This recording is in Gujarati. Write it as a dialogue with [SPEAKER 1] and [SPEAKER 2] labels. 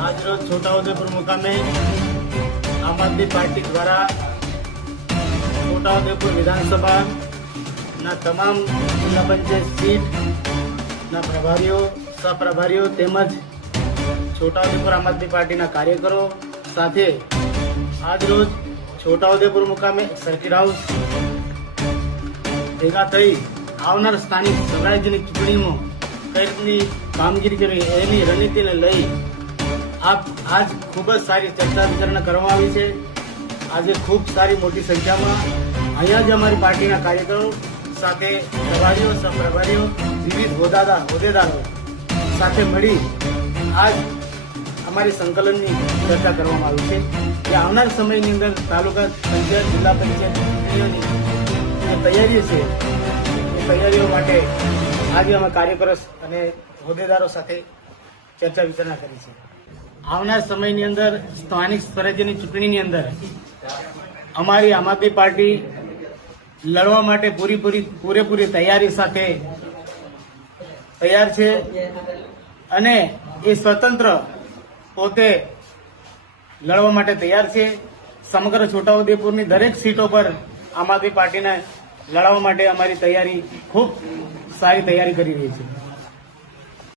[SPEAKER 1] આજરોજ છોટાઉદેપુર મુકામે આમ આદમી પાર્ટી દ્વારા છોટાઉદેપુર વિધાનસભાના તમામ જિલ્લા પંચાયત સીટના પ્રભારીઓ, સહપ્રભારીઓ તેમજ છોટાઉદેપુર આમ આદમી પાર્ટીના કાર્યકરો સાથે આજરોજ છોટાઉદેપુર મુકામે સર્કિટ હાઉસ ભેગા થઈ આવનાર સ્થાનિક સ્વરાજ્યની ચૂંટણીમાં કઈ રીતની કામગીરી કરવી એની રણનીતિને લઈ આજ ખૂબ જ સારી ચર્ચા વિચારણા કરવામાં આવી છે. આજે ખૂબ સારી મોટી સંખ્યામાં અહીંયા જ અમારી પાર્ટીના કાર્યકરો સાથે પ્રભારીઓ, સહપ્રભારીઓ, વિવિધ હોદ્દાદાર, હોદ્દેદારો સાથે મળી આજ અમારી સંકલનની ચર્ચા કરવામાં આવી છે કે આવનાર સમયની અંદર તાલુકા પંચાયત, જિલ્લા પંચાયત જે તૈયારી છે, એ તૈયારીઓ માટે આજે અમે કાર્યકરો અને હોદ્દેદારો સાથે ચર્ચા વિચારણા કરી છે. આવનાર સમયની અંદર સ્થાનિક સ્વરાજ્યની ચૂંટણીની અંદર અમારી આમ આદમી પાર્ટી લડવા માટે પૂરેપૂરી પૂરેપૂરી તૈયારી સાથે તૈયાર છે અને એ સ્વતંત્ર પોતે લડવા માટે તૈયાર છે. સમગ્ર છોટાઉદેપુરની દરેક સીટો પર આમ આદમી પાર્ટીને લડવા માટે અમારી તૈયારી ખૂબ સારી તૈયારી કરી રહી છે.